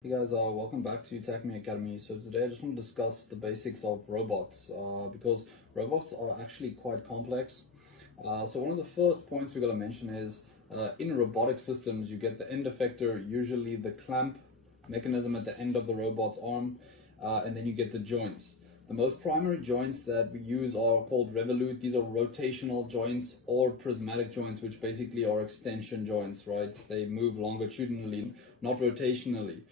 Hey guys, welcome back to TechMe Academy. So today I just want to discuss the basics of robots because robots are actually quite complex. So one of the first points we got to mention is in robotic systems, you get the end effector, usually the clamp mechanism at the end of the robot's arm, and then you get the joints. The most primary joints that we use are called revolute. These are rotational joints or prismatic joints, which basically are extension joints, right? They move longitudinally, not rotationally.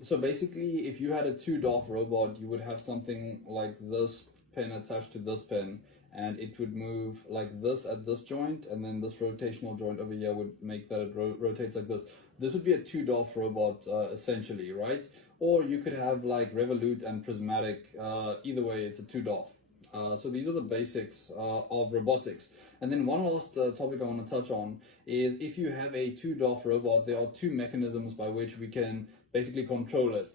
So basically, if you had a two-DOF robot, you would have something like this pin attached to this pin, and it would move like this at this joint, and then this rotational joint over here would make that it rotates like this. This would be a two-DOF robot, essentially, right? Or you could have like revolute and prismatic. Either way, it's a two-DOF. So these are the basics of robotics. And then one last topic I want to touch on is if you have a two-DOF robot, there are two mechanisms by which we can basically control it.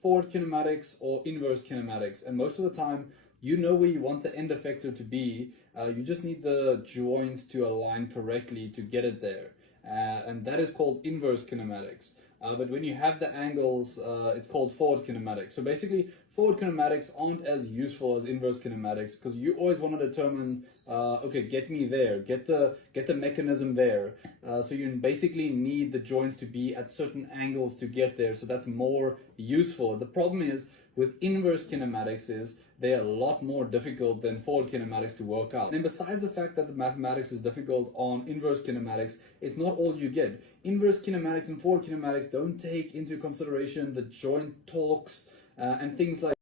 Forward kinematics or inverse kinematics. And most of the time, you know where you want the end effector to be. You just need the joints to align correctly to get it there. And that is called inverse kinematics. But when you have the angles, it's called forward kinematics. So basically, forward kinematics aren't as useful as inverse kinematics because you always want to determine, okay, get me there, get the mechanism there. So you basically need the joints to be at certain angles to get there. So that's more useful. The problem is with inverse kinematics is they're a lot more difficult than forward kinematics to work out. And besides the fact that the mathematics is difficult on inverse kinematics, it's not all you get. Inverse kinematics and forward kinematics don't take into consideration the joint torques and things like